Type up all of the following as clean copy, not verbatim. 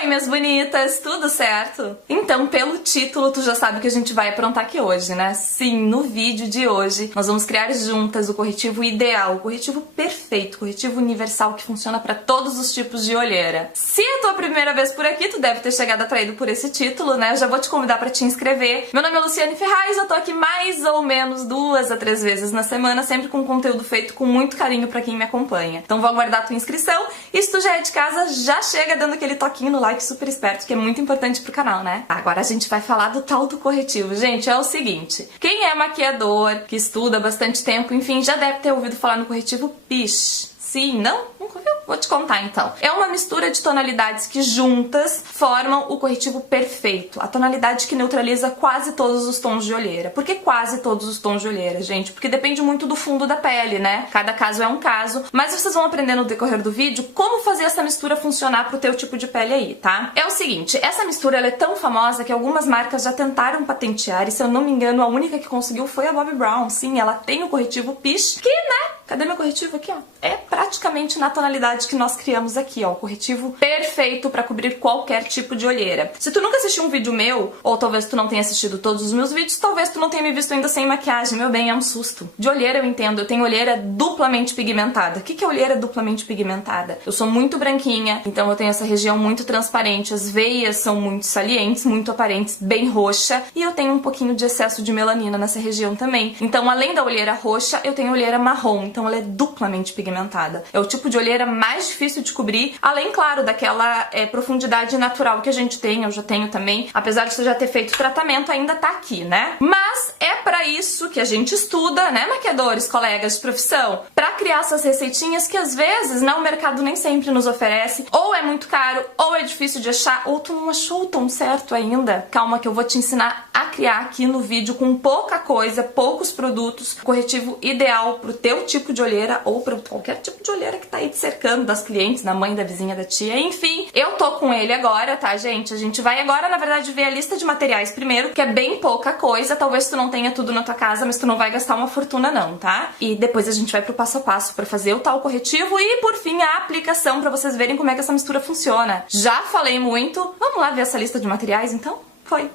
Oi, minhas bonitas, tudo certo? Então, pelo título, tu já sabe o que a gente vai aprontar aqui hoje, né? Sim, no vídeo de hoje, nós vamos criar juntas o corretivo ideal, o corretivo perfeito, o corretivo universal que funciona para todos os tipos de olheira. Se é a tua primeira vez por aqui, tu deve ter chegado atraído por esse título, né? Eu já vou te convidar para te inscrever. Meu nome é Luciane Ferraz, eu tô aqui mais ou menos 2 a 3 vezes na semana, sempre com conteúdo feito com muito carinho para quem me acompanha. Então vou aguardar a tua inscrição e se tu já é de casa, já chega dando aquele toquinho no like super esperto, que é muito importante pro canal, né? Agora a gente vai falar do tal do corretivo. Gente, é o seguinte, quem é maquiador, que estuda há bastante tempo, enfim, já deve ter ouvido falar no corretivo Piche. Sim, não? Nunca viu? Vou te contar então. É uma mistura de tonalidades que juntas formam o corretivo perfeito. A tonalidade que neutraliza quase todos os tons de olheira. Por que quase todos os tons de olheira, gente? Porque depende muito do fundo da pele, né? Cada caso é um caso. Mas vocês vão aprender no decorrer do vídeo como fazer essa mistura funcionar pro teu tipo de pele aí, tá? É o seguinte, essa mistura ela é tão famosa que algumas marcas já tentaram patentear e se eu não me engano a única que conseguiu foi a Bobbi Brown. Sim, ela tem o corretivo Piche, que, né? Cadê meu corretivo aqui, ó? É praticamente na tonalidade que nós criamos aqui, ó. O corretivo perfeito pra cobrir qualquer tipo de olheira. Se tu nunca assistiu um vídeo meu, ou talvez tu não tenha assistido todos os meus vídeos, talvez tu não tenha me visto ainda sem maquiagem. Meu bem, é um susto. De olheira eu entendo, eu tenho olheira duplamente pigmentada. O que é olheira duplamente pigmentada? Eu sou muito branquinha, então eu tenho essa região muito transparente, as veias são muito salientes, muito aparentes, bem roxa, e eu tenho um pouquinho de excesso de melanina nessa região também. Então, além da olheira roxa, eu tenho olheira marrom, então ela é duplamente pigmentada. É o tipo de olheira mais difícil de cobrir, além, claro, daquela profundidade natural que a gente tem, eu já tenho também, apesar de você já ter feito tratamento, ainda tá aqui, né? Mas é pra isso que a gente estuda, né, maquiadores, colegas de profissão? Pra criar essas receitinhas que às vezes, né, o mercado nem sempre nos oferece, ou é muito caro, ou é difícil de achar, ou tu não achou o tom certo ainda. Calma que eu vou te ensinar a criar aqui no vídeo com pouca coisa, poucos produtos, o corretivo ideal pro teu tipo de olheira ou para qualquer tipo de olheira que tá aí te cercando, das clientes, da mãe, da vizinha, da tia, enfim. Eu tô com ele agora, tá, gente? A gente vai agora, na verdade, ver a lista de materiais primeiro, que é bem pouca coisa, talvez tu não tenha tudo na tua casa, mas tu não vai gastar uma fortuna não, tá? E depois a gente vai pro passo a passo pra fazer o tal corretivo e, por fim, a aplicação pra vocês verem como é que essa mistura funciona. Já falei muito, vamos lá ver essa lista de materiais, então? Foi!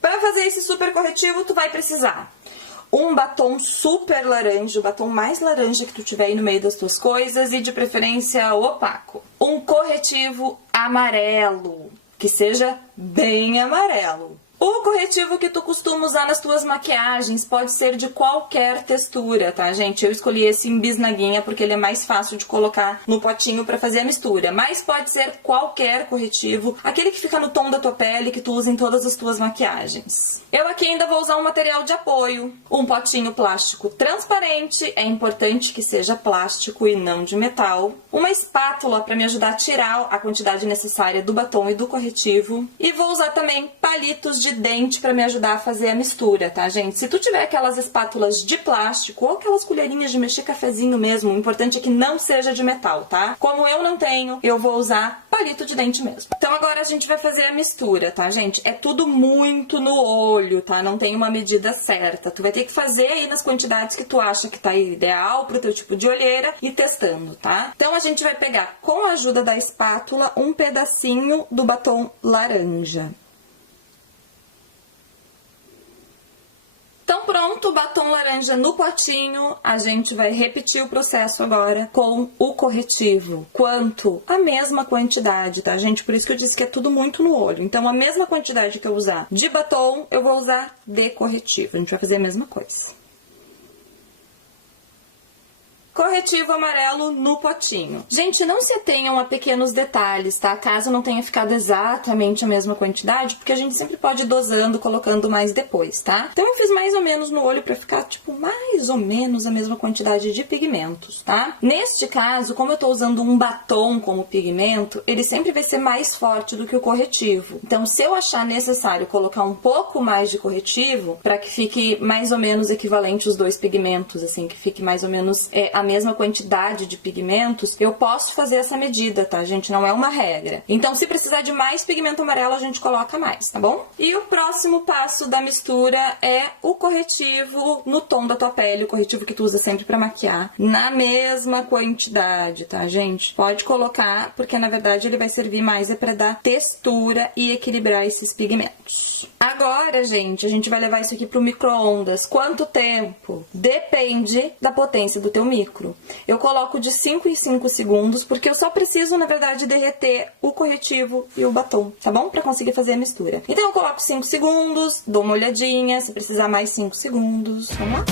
Pra fazer esse super corretivo, tu vai precisar um batom super laranja, o batom mais laranja que tu tiver aí no meio das tuas coisas e de preferência opaco. Um corretivo amarelo, que seja bem amarelo. O corretivo que tu costuma usar nas tuas maquiagens pode ser de qualquer textura, tá, gente? Eu escolhi esse em bisnaguinha porque ele é mais fácil de colocar no potinho pra fazer a mistura. Mas pode ser qualquer corretivo, aquele que fica no tom da tua pele, que tu usa em todas as tuas maquiagens. Eu aqui ainda vou usar um material de apoio, um potinho plástico transparente, é importante que seja plástico e não de metal, uma espátula pra me ajudar a tirar a quantidade necessária do batom e do corretivo, e vou usar também palitos de dente pra me ajudar a fazer a mistura, tá, gente? Se tu tiver aquelas espátulas de plástico ou aquelas colherinhas de mexer cafezinho mesmo, o importante é que não seja de metal, tá? Como eu não tenho, eu vou usar palito de dente mesmo. Então agora a gente vai fazer a mistura, tá, gente? É tudo muito no olho, tá? Não tem uma medida certa. Tu vai ter que fazer aí nas quantidades que tu acha que tá ideal pro teu tipo de olheira e testando, tá? Então a gente vai pegar, com a ajuda da espátula, um pedacinho do batom laranja. Então pronto, batom laranja no potinho, a gente vai repetir o processo agora com o corretivo. Quanto? A mesma quantidade, tá, gente? Por isso que eu disse que é tudo muito no olho. Então a mesma quantidade que eu usar de batom, eu vou usar de corretivo. A gente vai fazer a mesma coisa. Corretivo amarelo no potinho. Gente, não se atenham a pequenos detalhes, tá? Caso não tenha ficado exatamente a mesma quantidade, porque a gente sempre pode ir dosando, colocando mais depois, tá? Então eu fiz mais ou menos no olho pra ficar, tipo, mais ou menos a mesma quantidade de pigmentos, tá? Neste caso, como eu tô usando um batom como pigmento, ele sempre vai ser mais forte do que o corretivo. Então, se eu achar necessário colocar um pouco mais de corretivo, pra que fique mais ou menos equivalente os dois pigmentos, assim, que fique mais ou menos a mesma quantidade de pigmentos, eu posso fazer essa medida, tá, gente? Não é uma regra. Então, se precisar de mais pigmento amarelo, a gente coloca mais, tá bom? E o próximo passo da mistura é o corretivo no tom da tua pele, o corretivo que tu usa sempre pra maquiar, na mesma quantidade, tá, gente? Pode colocar, porque na verdade ele vai servir mais pra dar textura e equilibrar esses pigmentos. Agora, gente, a gente vai levar isso aqui pro micro-ondas. Quanto tempo? Depende da potência do teu micro. Eu coloco de 5 em 5 segundos, porque eu só preciso, na verdade, derreter o corretivo e o batom, tá bom? Pra conseguir fazer a mistura. Então eu coloco 5 segundos, dou uma olhadinha, se precisar mais 5 segundos. Vamos lá?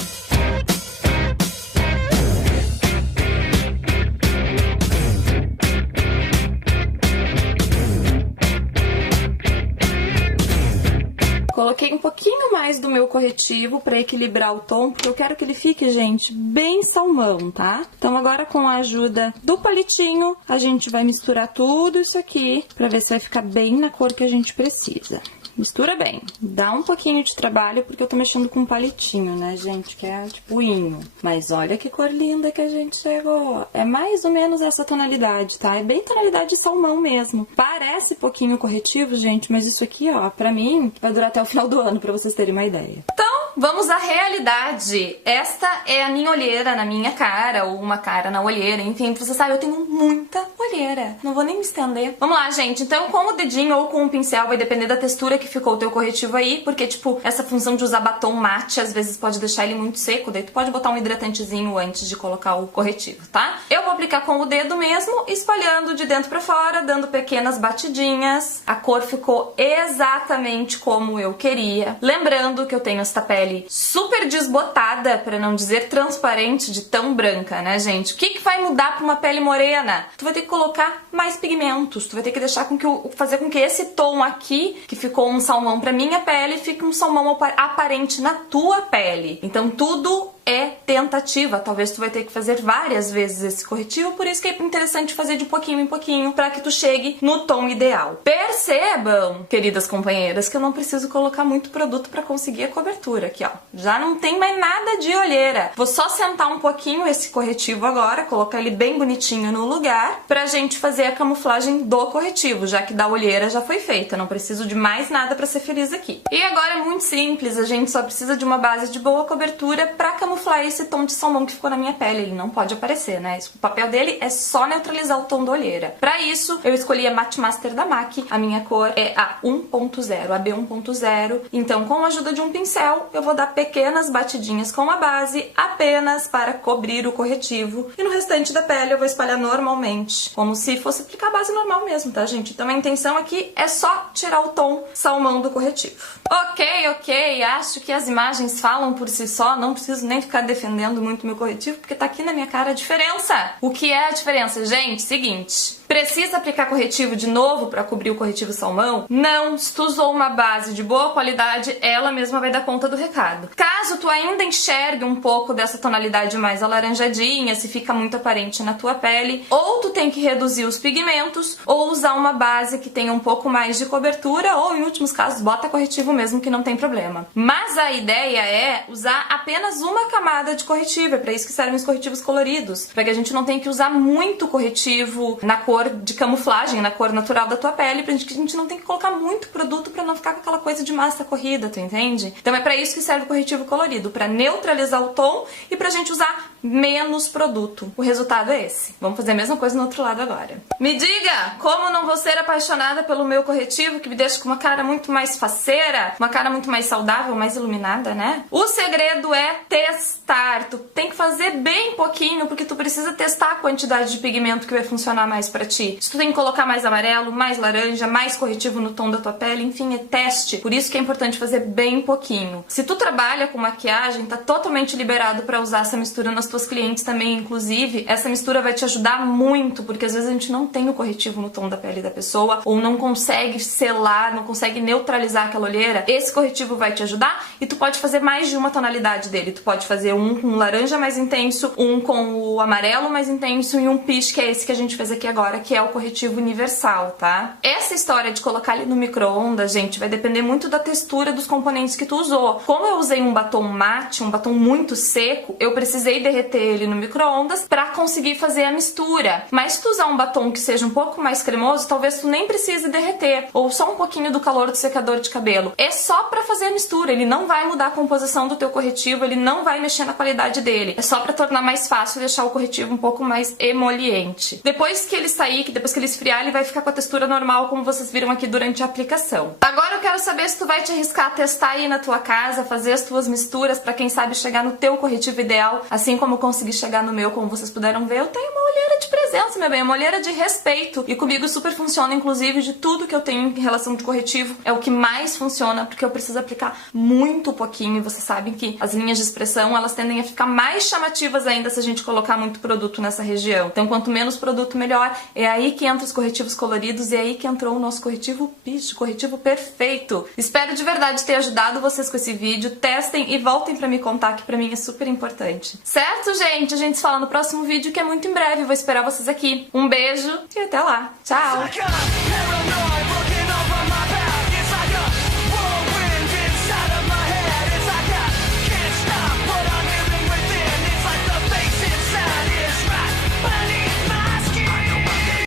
Coloquei um pouquinho mais do meu corretivo pra equilibrar o tom, porque eu quero que ele fique, gente, bem salmão, tá? Então agora, com a ajuda do palitinho, a gente vai misturar tudo isso aqui pra ver se vai ficar bem na cor que a gente precisa. Mistura bem. Dá um pouquinho de trabalho porque eu tô mexendo com um palitinho, né, gente? Que é tipo inho. Mas olha que cor linda que a gente chegou. É mais ou menos essa tonalidade, tá? É bem tonalidade de salmão mesmo. Parece pouquinho corretivo, gente, mas isso aqui, ó, pra mim, vai durar até o final do ano, pra vocês terem uma ideia. Então, vamos à realidade. Esta é a minha olheira na minha cara, ou uma cara na olheira. Enfim, você sabe, eu tenho muita olheira. Não vou nem me estender. Vamos lá, gente. Então, com o dedinho ou com o pincel, vai depender da textura que ficou o teu corretivo aí, porque, tipo, essa função de usar batom mate, às vezes pode deixar ele muito seco, daí tu pode botar um hidratantezinho antes de colocar o corretivo, tá? Eu vou aplicar com o dedo mesmo, espalhando de dentro pra fora, dando pequenas batidinhas. A cor ficou exatamente como eu queria. Lembrando que eu tenho essa pele super desbotada, pra não dizer transparente, de tão branca, né, gente? O que vai mudar pra uma pele morena? Tu vai ter que colocar mais pigmentos, tu vai ter que deixar fazer com que esse tom aqui, que ficou um salmão pra minha pele, fique um salmão aparente na tua pele. Então tudo é tentativa, talvez tu vai ter que fazer várias vezes esse corretivo, por isso que é interessante fazer de pouquinho em pouquinho pra que tu chegue no tom ideal. Percebam, queridas companheiras, que eu não preciso colocar muito produto pra conseguir a cobertura aqui, ó. Já não tem mais nada de olheira. Vou só sentar um pouquinho esse corretivo agora, colocar ele bem bonitinho no lugar, pra gente fazer a camuflagem do corretivo, já que da olheira já foi feita, não preciso de mais nada pra ser feliz aqui. E agora é muito simples, a gente só precisa de uma base de boa cobertura pra camuflar esse tom de salmão que ficou na minha pele. Ele não pode aparecer, né? O papel dele é só neutralizar o tom da olheira. Pra isso, eu escolhi a Matte Master da MAC. A minha cor é a 1.0, a B1.0. Então, com a ajuda de um pincel, eu vou dar pequenas batidinhas com a base, apenas para cobrir o corretivo. E no restante da pele eu vou espalhar normalmente, como se fosse aplicar a base normal mesmo, tá, gente? Então a intenção aqui é só tirar o tom salmão do corretivo. Ok, acho que as imagens falam por si só, não preciso nem ficar defendendo muito meu corretivo, porque tá aqui na minha cara a diferença. O que é a diferença, gente? Seguinte, precisa aplicar corretivo de novo pra cobrir o corretivo salmão? Não, se tu usou uma base de boa qualidade, ela mesma vai dar conta do recado. Caso tu ainda enxergue um pouco dessa tonalidade mais alaranjadinha, se fica muito aparente na tua pele, ou tu tem que reduzir os pigmentos, ou usar uma base que tenha um pouco mais de cobertura, ou em últimos casos, bota corretivo mesmo, que não tem problema. Mas a ideia é usar apenas uma camada de corretivo, é pra isso que servem os corretivos coloridos, pra que a gente não tenha que usar muito corretivo na cor de camuflagem, na cor natural da tua pele, pra que a gente não tenha que colocar muito produto pra não ficar com aquela coisa de massa corrida, tu entende? Então é pra isso que serve o corretivo colorido, pra neutralizar o tom e pra gente usar menos produto. O resultado é esse. Vamos fazer a mesma coisa no outro lado agora. Me diga, como não vou ser apaixonada pelo meu corretivo, que me deixa com uma cara muito mais faceira, uma cara muito mais saudável, mais iluminada, né? O segredo é testar. Tu tem que fazer bem pouquinho, porque tu precisa testar a quantidade de pigmento que vai funcionar mais pra ti. Se tu tem que colocar mais amarelo, mais laranja, mais corretivo no tom da tua pele, enfim, é teste. Por isso que é importante fazer bem pouquinho. Se tu trabalha com maquiagem, tá totalmente liberado pra usar essa mistura nas tuas clientes também, inclusive. Essa mistura vai te ajudar muito, porque às vezes a gente não tem o corretivo no tom da pele da pessoa, ou não consegue selar, não consegue neutralizar aquela olheira. Esse corretivo vai te ajudar e tu pode fazer mais de uma tonalidade dele. Tu pode fazer um com laranja mais intenso, um com o amarelo mais intenso e um peach, que é esse que a gente fez aqui agora, que é o corretivo universal, tá? Essa história de colocar ele no micro-ondas, gente, vai depender muito da textura dos componentes que tu usou. Como eu usei um batom mate, um batom muito seco, eu precisei derreter derreter ele no micro-ondas pra conseguir fazer a mistura. Mas se tu usar um batom que seja um pouco mais cremoso, talvez tu nem precise derreter, ou só um pouquinho do calor do secador de cabelo. É só pra fazer a mistura, ele não vai mudar a composição do teu corretivo, ele não vai mexer na qualidade dele. É só pra tornar mais fácil e deixar o corretivo um pouco mais emoliente. Depois que ele sair, depois que ele esfriar, ele vai ficar com a textura normal, como vocês viram aqui durante a aplicação. Agora eu quero saber se tu vai te arriscar a testar aí na tua casa, fazer as tuas misturas pra quem sabe chegar no teu corretivo ideal, assim como eu consegui chegar no meu, como vocês puderam ver. Eu tenho uma olheira de presença, meu bem, uma olheira de respeito. E comigo super funciona, inclusive, de tudo que eu tenho em relação de corretivo, é o que mais funciona, porque eu preciso aplicar muito pouquinho, e vocês sabem que as linhas de expressão, elas tendem a ficar mais chamativas ainda se a gente colocar muito produto nessa região. Então, quanto menos produto, melhor. É aí que entra os corretivos coloridos, e é aí que entrou o nosso corretivo Peach, corretivo perfeito. Espero de verdade ter ajudado vocês com esse vídeo. Testem e voltem pra me contar, que pra mim é super importante. Certo, gente? A gente se fala no próximo vídeo, que é muito em breve. Vou esperar vocês aqui. Um beijo e até lá. Tchau!